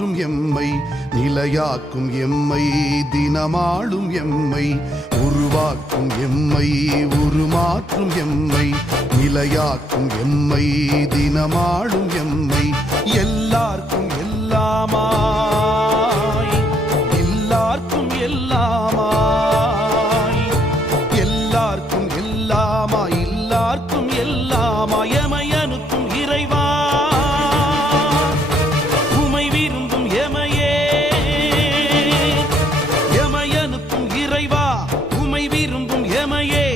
மாற்றும் எம்மை நிலையாக்கும் எம்மை தினமாளும் எம்மை உருவாக்கும் எம்மை உருமாற்றும் எம்மை நிலையாக்கும் எம்மை தினமாளும் எம்மை எல்லார்க்கும் எல்லாமாய் எல்லார்க்கும் எல்லாமாய் எல்லார்க்கும் எல்லாமாய் எல்லார்க்கும் எல்லாமாய் எமை அனுப்பும் இறைவா உமை விரும்பும் எமையே எமை அனுப்பும் இறைவா உமை விரும்பும் எமையே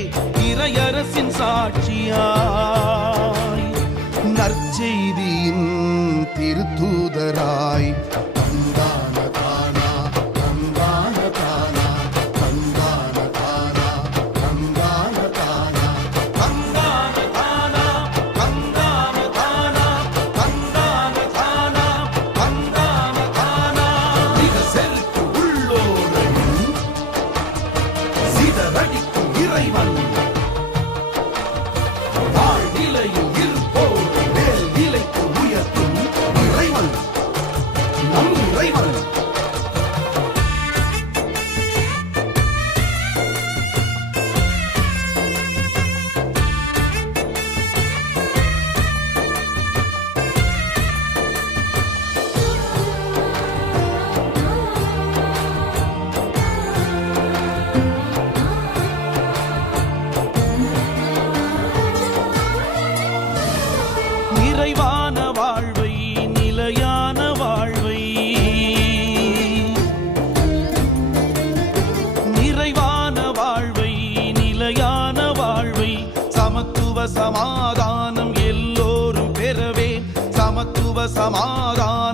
இறையரசின் சாட்சியாய் நற்செய்தியின் திருத்தூதராய் தந்தான தானா தந்தான தானா தந்தான தானா தந்தான தானா தந்தான தானா தந்தான தானா தந்தான தானா தந்தான தானா மிக செருக்கு உள்ளோரையும் சிதறடிக்கும் இறைவன் வாழ்நிலையில் இருப்போரை மேல் நிலைக்கு உயர்த்தும் இறைவன் நம் இறைவன். நிறைவான வாழ்வை நிலையான வாழ்வை நிறைவான வாழ்வை நிலையான வாழ்வை சமத்துவ சமாதானம் எல்லோரும் பெறவே சமத்துவ சமாதானம்